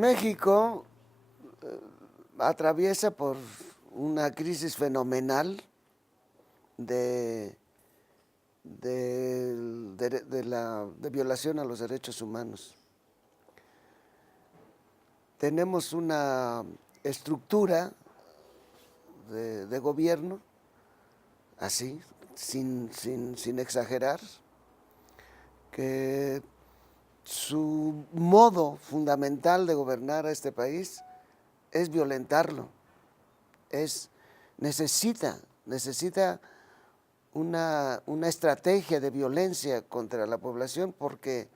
México atraviesa por una crisis fenomenal de, de violación a los derechos humanos. Tenemos una estructura de gobierno, así, sin exagerar, que su modo fundamental de gobernar a este país es violentarlo, necesita una estrategia de violencia contra la población, porque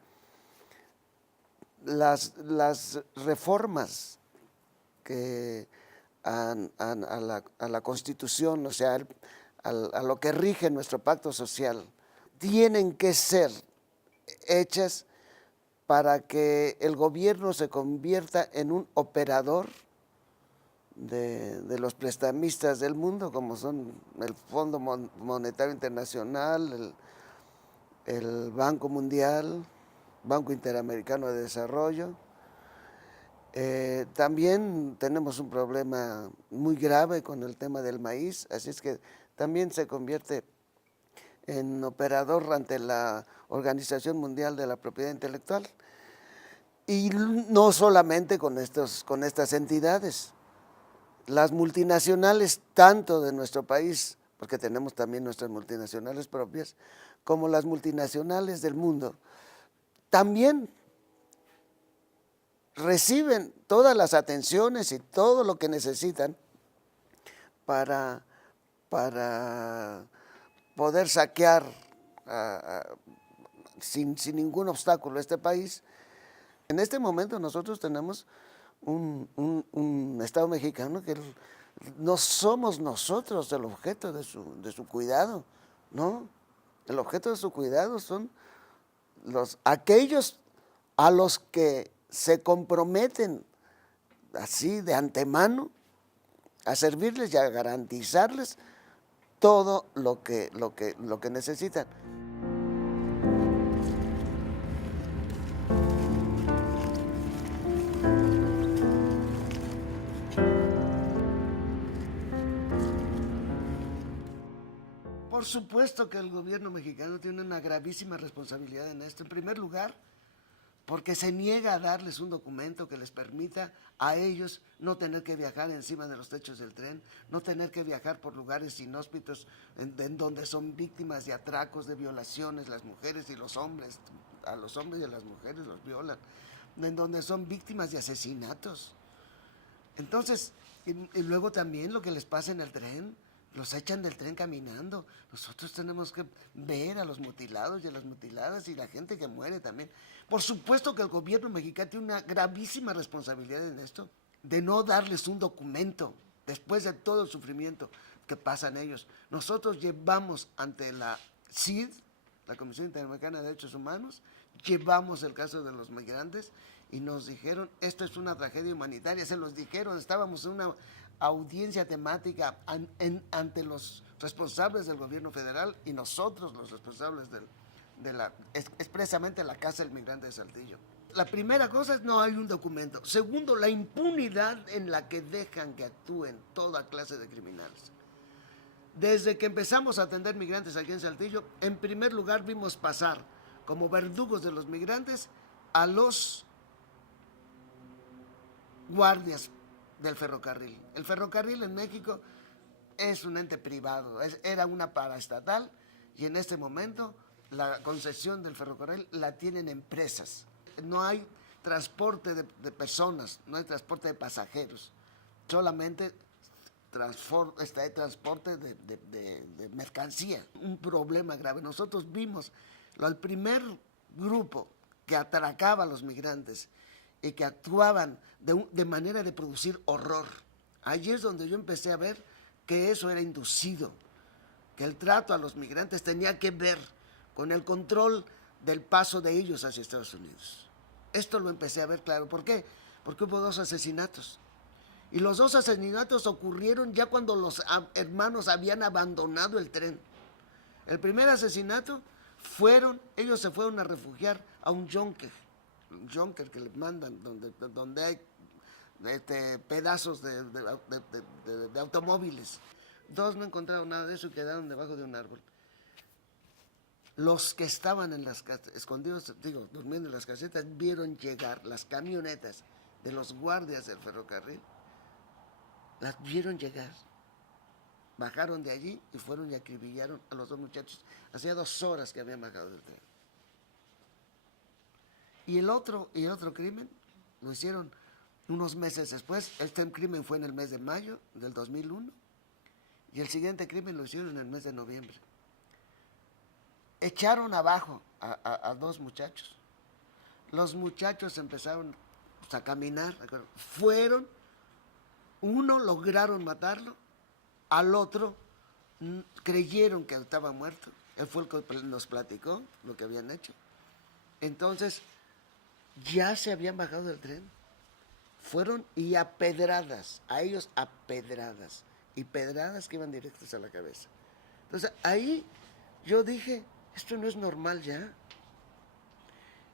las reformas que a la Constitución, o sea, a lo que rige nuestro pacto social, tienen que ser hechas para que el gobierno se convierta en un operador de los prestamistas del mundo, como son el Fondo Monetario Internacional, el Banco Mundial, Banco Interamericano de Desarrollo. También tenemos un problema muy grave con el tema del maíz, así es que también se convierte en operador ante la Organización Mundial de la Propiedad Intelectual. Y no solamente con estas entidades, las multinacionales, tanto de nuestro país, porque tenemos también nuestras multinacionales propias, como las multinacionales del mundo, también reciben todas las atenciones y todo lo que necesitan para poder saquear sin ningún obstáculo este país. En este momento nosotros tenemos un Estado mexicano que no somos nosotros el objeto de su cuidado, ¿no? El objeto de su cuidado son aquellos a los que se comprometen así de antemano a servirles y a garantizarles todo lo que necesitan. Por supuesto que el gobierno mexicano tiene una gravísima responsabilidad en esto. En primer lugar, porque se niega a darles un documento que les permita a ellos no tener que viajar encima de los techos del tren, no tener que viajar por lugares inhóspitos en donde son víctimas de atracos, de violaciones, las mujeres y los hombres, a los hombres y a las mujeres los violan, en donde son víctimas de asesinatos. Entonces, y luego también lo que les pasa en el tren, los echan del tren caminando. Nosotros tenemos que ver a los mutilados y a las mutiladas y la gente que muere también. Por supuesto que el gobierno mexicano tiene una gravísima responsabilidad en esto, de no darles un documento después de todo el sufrimiento que pasan ellos. Nosotros llevamos ante la CID, la Comisión Interamericana de Derechos Humanos, llevamos el caso de los migrantes y nos dijeron, esto es una tragedia humanitaria, se los dijeron, estábamos en una audiencia temática ante los responsables del gobierno federal y nosotros los responsables expresamente la Casa del Migrante de Saltillo. La primera cosa es no hay un documento. Segundo, la impunidad en la que dejan que actúen toda clase de criminales. Desde que empezamos a atender migrantes aquí en Saltillo, en primer lugar vimos pasar como verdugos de los migrantes a los guardias del ferrocarril. El ferrocarril en México es un ente privado, era una paraestatal y en este momento la concesión del ferrocarril la tienen empresas. No hay transporte de personas, no hay transporte de pasajeros, solamente transporte de mercancía. Un problema grave. Nosotros vimos al primer grupo que atracaba a los migrantes y que actuaban de manera de producir horror. Allí es donde yo empecé a ver que eso era inducido, que el trato a los migrantes tenía que ver con el control del paso de ellos hacia Estados Unidos. Esto lo empecé a ver claro. ¿Por qué? Porque hubo 2 asesinatos. Y los 2 asesinatos ocurrieron ya cuando los hermanos habían abandonado el tren. El primer asesinato ellos se fueron a refugiar a un yunker que les mandan, donde hay pedazos de automóviles. 2 no encontraron nada de eso y quedaron debajo de un árbol. Los que estaban escondidos, durmiendo en las casetas, vieron llegar las camionetas de los guardias del ferrocarril. Las vieron llegar. Bajaron de allí y fueron y acribillaron a los 2 muchachos. Hacía 2 horas que habían bajado del tren. Y el otro crimen lo hicieron unos meses después. Este crimen fue en el mes de mayo del 2001 y el siguiente crimen lo hicieron en el mes de noviembre. Echaron abajo a 2 muchachos. Los muchachos empezaron a caminar. Fueron, uno lograron matarlo, al otro creyeron que estaba muerto. Él fue el que nos platicó lo que habían hecho. Entonces, ya se habían bajado del tren. Fueron y a pedradas, a ellos a pedradas. Y pedradas que iban directas a la cabeza. Entonces, ahí yo dije, esto no es normal ya.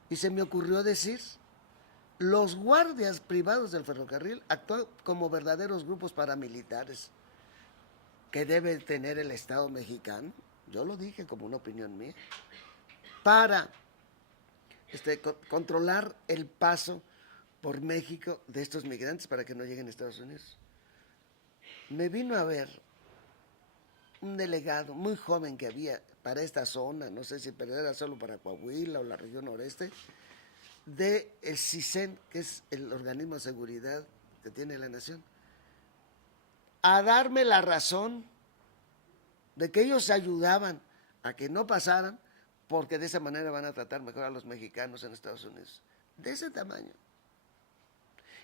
Y se me ocurrió decir, los guardias privados del ferrocarril actúan como verdaderos grupos paramilitares que debe tener el Estado mexicano. Yo lo dije como una opinión mía. Para controlar el paso por México de estos migrantes para que no lleguen a Estados Unidos. Me vino a ver un delegado muy joven que había para esta zona, no sé si pero era solo para Coahuila o la región noreste, de el CISEN, que es el organismo de seguridad que tiene la nación, a darme la razón de que ellos ayudaban a que no pasaran, porque de esa manera van a tratar mejor a los mexicanos en Estados Unidos. De ese tamaño.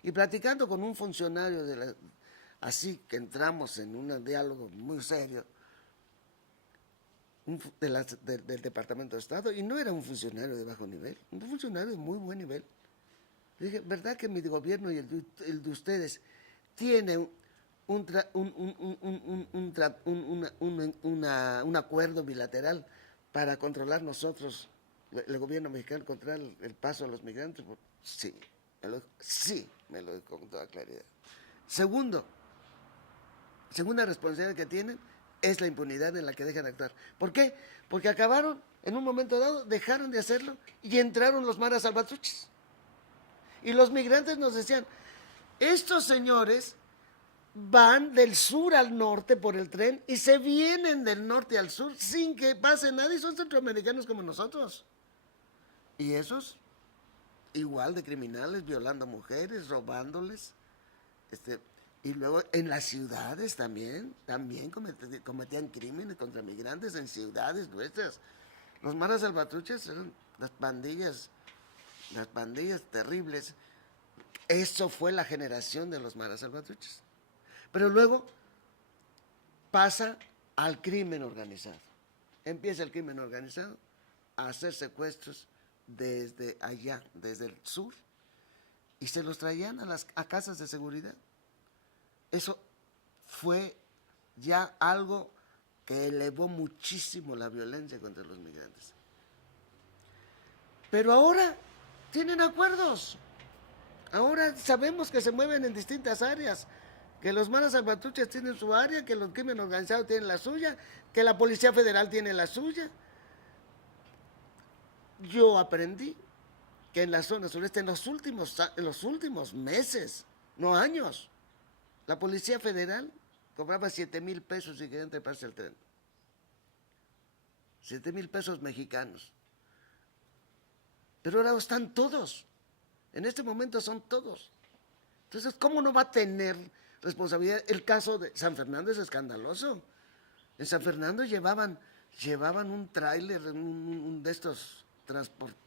Y platicando con un funcionario así que entramos en un diálogo muy serio, del Departamento de Estado, y no era un funcionario de bajo nivel, un funcionario de muy buen nivel. Le dije, ¿verdad que mi gobierno y el de ustedes tiene un acuerdo bilateral para controlar nosotros, el gobierno mexicano, controlar el paso a los migrantes? Sí, me lo dijo con toda claridad. Segunda responsabilidad que tienen es la impunidad en la que dejan de actuar. ¿Por qué? Porque acabaron, en un momento dado, dejaron de hacerlo y entraron los maras salvatruches. Y los migrantes nos decían, estos señores van del sur al norte por el tren y se vienen del norte al sur sin que pase nada y son centroamericanos como nosotros. Y esos, igual de criminales, violando a mujeres, robándoles, y luego en las ciudades también cometían crímenes contra migrantes en ciudades nuestras. Los maras salvatruches eran las pandillas terribles. Eso fue la generación de los maras salvatruches. Pero luego pasa al crimen organizado. Empieza el crimen organizado a hacer secuestros desde allá, desde el sur, y se los traían a casas de seguridad. Eso fue ya algo que elevó muchísimo la violencia contra los migrantes. Pero ahora tienen acuerdos. Ahora sabemos que se mueven en distintas áreas, que los maras salvatruches tienen su área, que los crimen organizados tienen la suya, que la Policía Federal tiene la suya. Yo aprendí que en la zona sureste, en los últimos meses, no años, la Policía Federal cobraba 7,000 pesos si querían treparse al tren. 7,000 pesos mexicanos. Pero ahora están todos. En este momento son todos. Entonces, ¿cómo no va a tener responsabilidad? El caso de San Fernando es escandaloso. En San Fernando llevaban un tráiler, de estos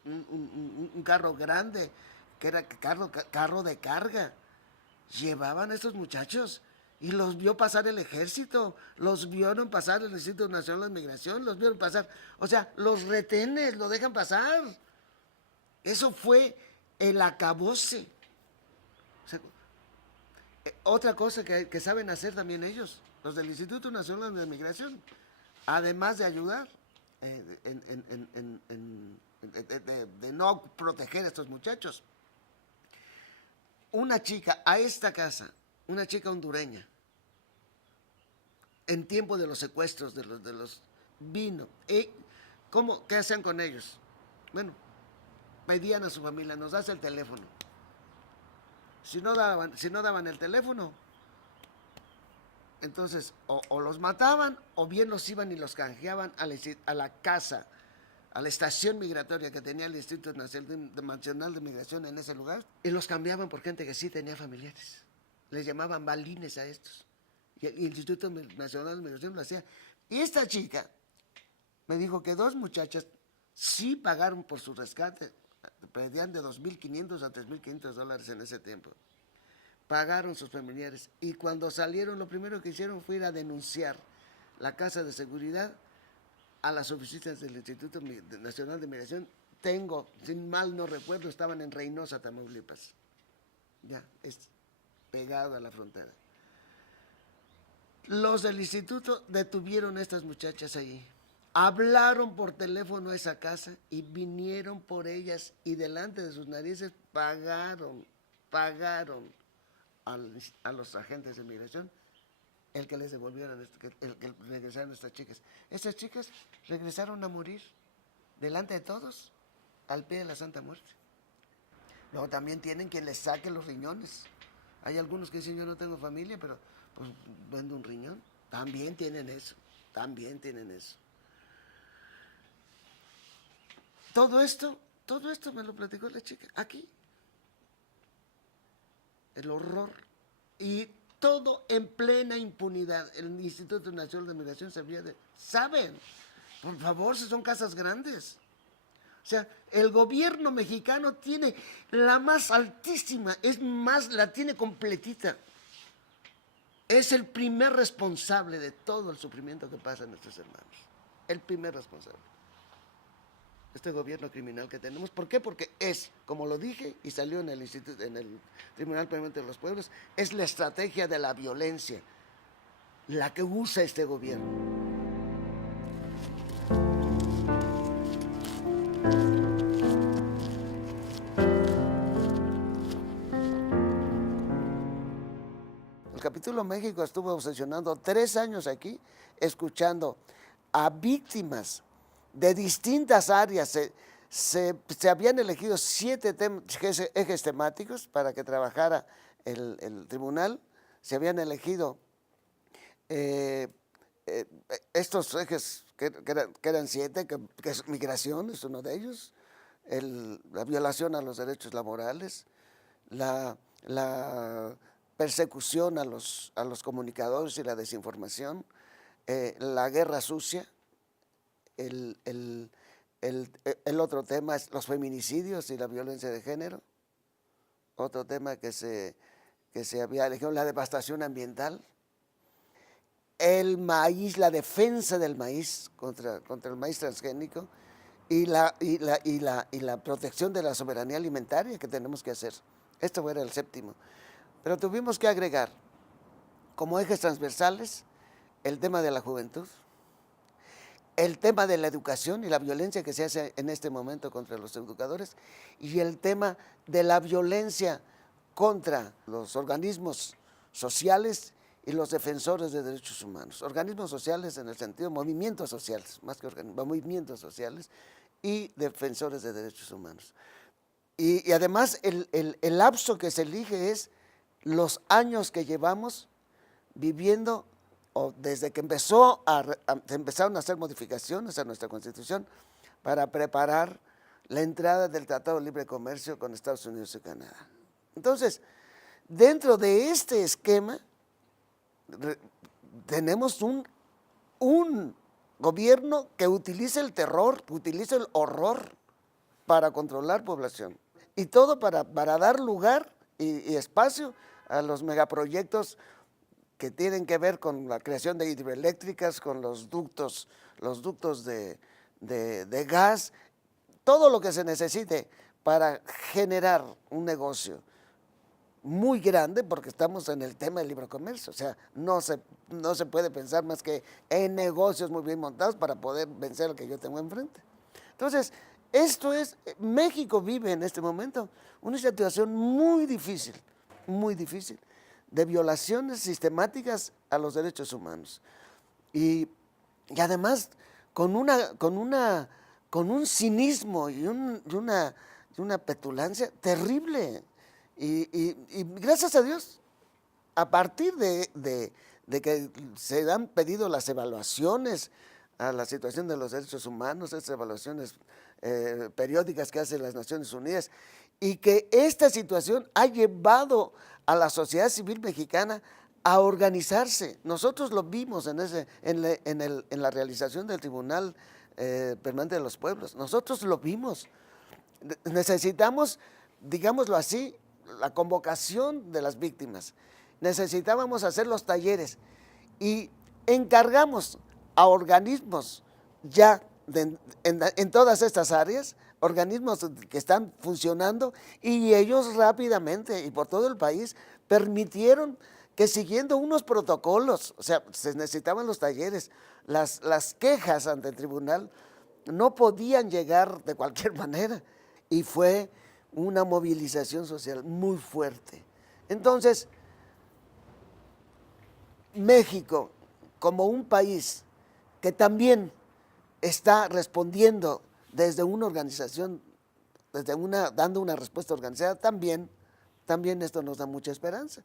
un carro grande, que era carro de carga. Llevaban a estos muchachos y los vio pasar el ejército, los vieron pasar el Instituto Nacional de Migración, los vieron pasar, o sea, los retenes, lo dejan pasar. Eso fue el acabose. O sea, otra cosa que saben hacer también ellos, los del Instituto Nacional de Migración, además de ayudar de no proteger a estos muchachos, una chica a esta casa, una chica hondureña, en tiempo de los secuestros de los vino. ¿Qué hacían con ellos? Bueno, pedían a su familia, nos das el teléfono. Si no daban el teléfono, entonces o los mataban o bien los iban y los canjeaban a la casa, a la estación migratoria que tenía el Instituto Nacional de Migración en ese lugar, y los cambiaban por gente que sí tenía familiares. Les llamaban balines a estos. Y el Instituto Nacional de Migración lo hacía. Y esta chica me dijo que 2 muchachas sí pagaron por su rescate, pedían de $2,500 a $3,500 en ese tiempo. Pagaron sus familiares y cuando salieron lo primero que hicieron fue ir a denunciar la casa de seguridad a las oficinas del Instituto Nacional de Migración. Sin mal no recuerdo, estaban en Reynosa, Tamaulipas. Ya, es pegado a la frontera. Los del instituto detuvieron a estas muchachas allí. Hablaron por teléfono a esa casa y vinieron por ellas y delante de sus narices pagaron a los agentes de migración el que les devolvieran, el que regresaron a estas chicas. Estas chicas regresaron a morir delante de todos al pie de la Santa Muerte. Luego también tienen quien les saque los riñones. Hay algunos que dicen yo no tengo familia, pero pues vendo un riñón. También tienen eso. Todo esto me lo platicó la chica aquí. El horror. Y todo en plena impunidad. El Instituto Nacional de Migración saben, por favor, si son casas grandes. O sea, el gobierno mexicano tiene la más altísima, es más, la tiene completita. Es el primer responsable de todo el sufrimiento que pasa a nuestros hermanos. El primer responsable. Este gobierno criminal que tenemos. ¿Por qué? Porque es, como lo dije y salió en el Tribunal Permanente de los Pueblos, es la estrategia de la violencia la que usa este gobierno. El Capítulo México estuvo obsesionando 3 años aquí, escuchando a víctimas de distintas áreas. Se habían elegido 7 ejes temáticos para que trabajara el tribunal. Se habían elegido estos ejes que eran 7, que es migración, es uno de ellos, la violación a los derechos laborales, la persecución a los comunicadores y la desinformación, la guerra sucia. El otro tema es los feminicidios y la violencia de género. Otro tema que se había elegido, la devastación ambiental. El maíz, la defensa del maíz contra el maíz transgénico y la protección de la soberanía alimentaria que tenemos que hacer. Esto era el 7º. Pero tuvimos que agregar como ejes transversales el tema de la juventud, el tema de la educación y la violencia que se hace en este momento contra los educadores y el tema de la violencia contra los organismos sociales y los defensores de derechos humanos. Organismos sociales en el sentido de movimientos sociales, más que organismos, movimientos sociales y defensores de derechos humanos. Y además el lapso que se elige es los años que llevamos viviendo, o desde que empezaron a hacer modificaciones a nuestra Constitución para preparar la entrada del Tratado de Libre Comercio con Estados Unidos y Canadá. Entonces, dentro de este esquema, tenemos un gobierno que utiliza el terror, utiliza el horror para controlar población. Y todo para dar lugar y espacio a los megaproyectos que tienen que ver con la creación de hidroeléctricas, con los ductos de gas, todo lo que se necesite para generar un negocio muy grande, porque estamos en el tema del libre comercio. O sea, no se puede pensar más que en negocios muy bien montados para poder vencer al que yo tengo enfrente. Entonces, México vive en este momento una situación muy difícil, muy difícil, de violaciones sistemáticas a los derechos humanos. Y además con un cinismo y una petulancia terrible. Y gracias a Dios, a partir de que se han pedido las evaluaciones a la situación de los derechos humanos, esas evaluaciones periódicas que hacen las Naciones Unidas, y que esta situación ha llevado a la sociedad civil mexicana a organizarse. Nosotros lo vimos en la realización del Tribunal Permanente de los Pueblos. Nosotros lo vimos. Necesitamos, digámoslo así, la convocación de las víctimas. Necesitábamos hacer los talleres y encargamos a organismos ya en todas estas áreas, organismos que están funcionando, y ellos rápidamente y por todo el país permitieron que, siguiendo unos protocolos, o sea, se necesitaban los talleres, las quejas ante el tribunal no podían llegar de cualquier manera, y fue una movilización social muy fuerte. Entonces, México, como un país que también está respondiendo desde una organización, dando una respuesta organizada, también esto nos da mucha esperanza.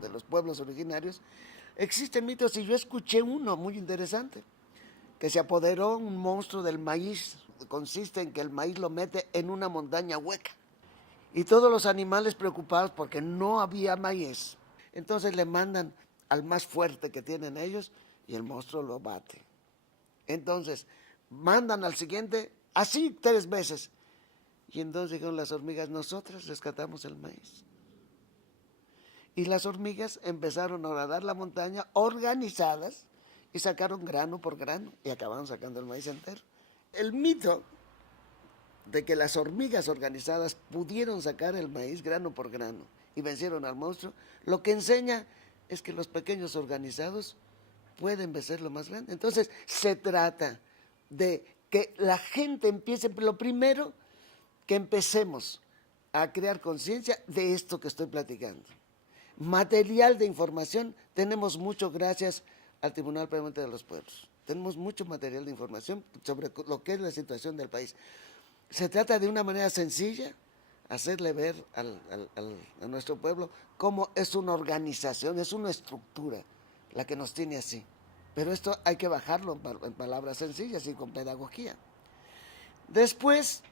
De los pueblos originarios existen mitos, y yo escuché uno muy interesante, que se apoderó un monstruo del maíz. Consiste en que el maíz lo mete en una montaña hueca y todos los animales, preocupados porque no había maíz, entonces le mandan al más fuerte que tienen ellos y el monstruo lo bate. Entonces mandan al siguiente, así 3 veces, y entonces dijeron las hormigas: nosotras rescatamos el maíz. Y las hormigas empezaron a horadar la montaña organizadas y sacaron grano por grano y acabaron sacando el maíz entero. El mito de que las hormigas organizadas pudieron sacar el maíz grano por grano y vencieron al monstruo, lo que enseña es que los pequeños organizados pueden vencer lo más grande. Entonces se trata de que la gente empiece, lo primero, que empecemos a crear conciencia de esto que estoy platicando. Material de información tenemos mucho gracias al Tribunal Permanente de los Pueblos. Tenemos mucho material de información sobre lo que es la situación del país. Se trata de una manera sencilla, hacerle ver a nuestro pueblo cómo es una organización, es una estructura la que nos tiene así. Pero esto hay que bajarlo en palabras sencillas y con pedagogía. Después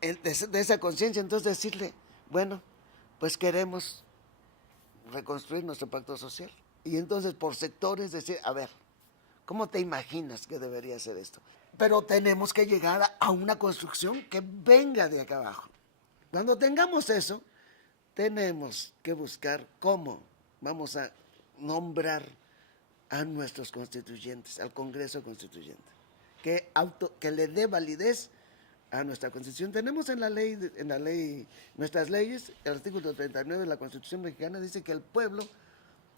de esa conciencia, entonces decirle: bueno, pues queremos reconstruir nuestro pacto social. Y entonces por sectores decir: a ver, ¿cómo te imaginas que debería ser esto? Pero tenemos que llegar a una construcción que venga de acá abajo. Cuando tengamos eso, tenemos que buscar cómo vamos a nombrar a nuestros constituyentes, al Congreso Constituyente, que le dé validez a nuestra Constitución. Tenemos en la ley, nuestras leyes, el artículo 39 de la Constitución mexicana dice que el pueblo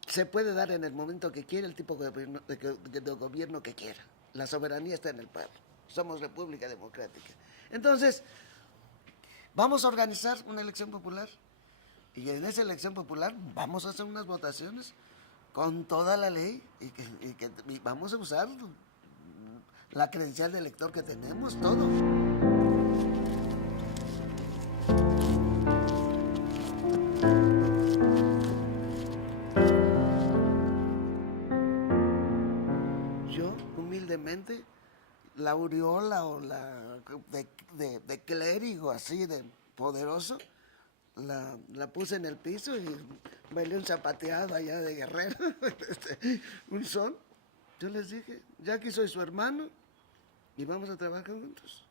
se puede dar en el momento que quiera el tipo de gobierno que quiera. La soberanía está en el pueblo. Somos república democrática. Entonces, vamos a organizar una elección popular. Y en esa elección popular vamos a hacer unas votaciones con toda la ley y vamos a usar la credencial de elector que tenemos, todo. Yo, humildemente, la aureola o de clérigo así, de poderoso, la puse en el piso y bailé un zapateado allá de Guerrero, un son. Yo les dije: ya aquí soy su hermano y vamos a trabajar juntos.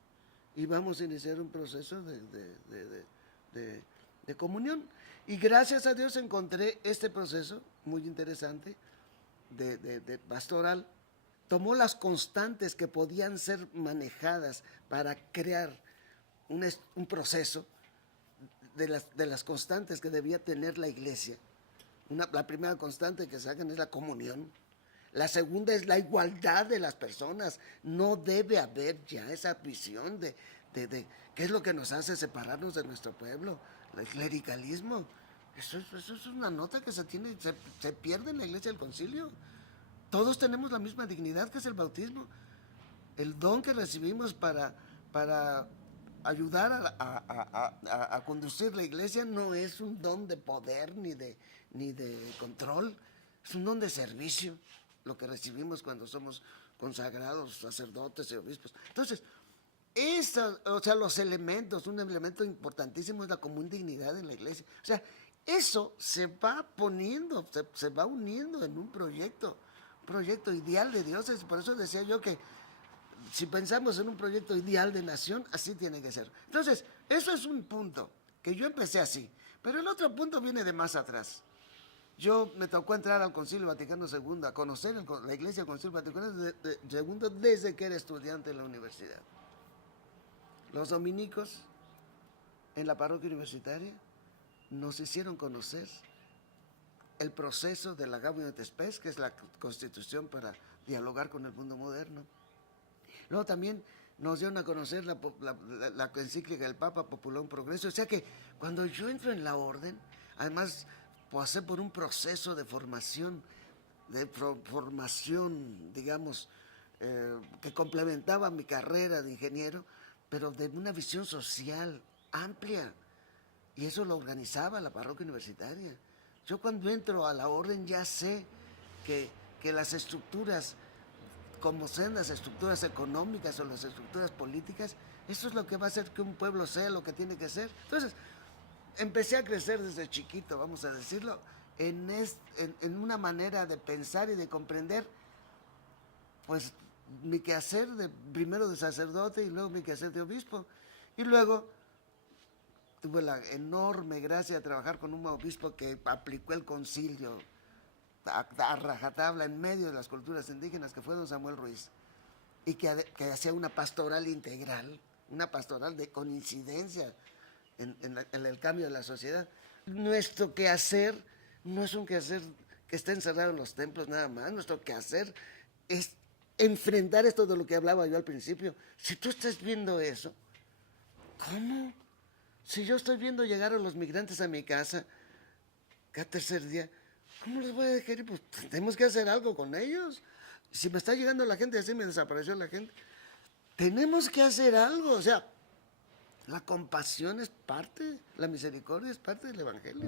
Y vamos a iniciar un proceso de comunión. Y gracias a Dios encontré este proceso muy interesante de pastoral. Tomó las constantes que podían ser manejadas para crear un proceso de las constantes que debía tener la iglesia La primera constante que sacan es la comunión. La segunda es la igualdad de las personas. No debe haber ya esa visión de qué es lo que nos hace separarnos de nuestro pueblo, el clericalismo. Eso es una nota que se pierde en la iglesia del concilio. Todos tenemos la misma dignidad que es el bautismo. El don que recibimos para ayudar a conducir la iglesia no es un don de poder ni de control, es un don de servicio, lo que recibimos cuando somos consagrados, sacerdotes y obispos. Entonces, o sea, los elementos, un elemento importantísimo es la común dignidad en la iglesia. O sea, eso se va poniendo, se va uniendo en un proyecto ideal de Dios. Por eso decía yo que si pensamos en un proyecto ideal de nación, así tiene que ser. Entonces, eso es un punto, que yo empecé así. Pero el otro punto viene de más atrás. Yo me tocó entrar al Concilio Vaticano II, a conocer la Iglesia del Concilio Vaticano II desde que era estudiante en la universidad. Los dominicos en la parroquia universitaria nos hicieron conocer el proceso de la Gaudium et Spes, que es la constitución para dialogar con el mundo moderno. Luego también nos dieron a conocer la encíclica del Papa Populum Progreso. O sea que cuando yo entro en la orden, además pasé por un proceso de formación, digamos, que complementaba mi carrera de ingeniero, pero de una visión social amplia. Y eso lo organizaba la parroquia universitaria. Yo cuando entro a la orden ya sé que las estructuras, como sean las estructuras económicas o las estructuras políticas, eso es lo que va a hacer que un pueblo sea lo que tiene que ser. Entonces, empecé a crecer desde chiquito, vamos a decirlo, en una manera de pensar y de comprender, pues, mi quehacer primero de sacerdote y luego mi quehacer de obispo. Y luego tuve la enorme gracia de trabajar con un obispo que aplicó el concilio a rajatabla en medio de las culturas indígenas, que fue don Samuel Ruiz, y que hacía una pastoral integral, una pastoral con incidencia en el cambio de la sociedad. Nuestro quehacer no es un quehacer que esté encerrado en los templos nada más. Nuestro quehacer es enfrentar esto de lo que hablaba yo al principio. Si tú estás viendo eso, ¿cómo? Si yo estoy viendo llegar a los migrantes a mi casa cada tercer día, ¿cómo los voy a dejar ir? Pues tenemos que hacer algo con ellos. Si me está llegando la gente, así me desapareció la gente. Tenemos que hacer algo. O sea, la compasión es parte, la misericordia es parte del Evangelio.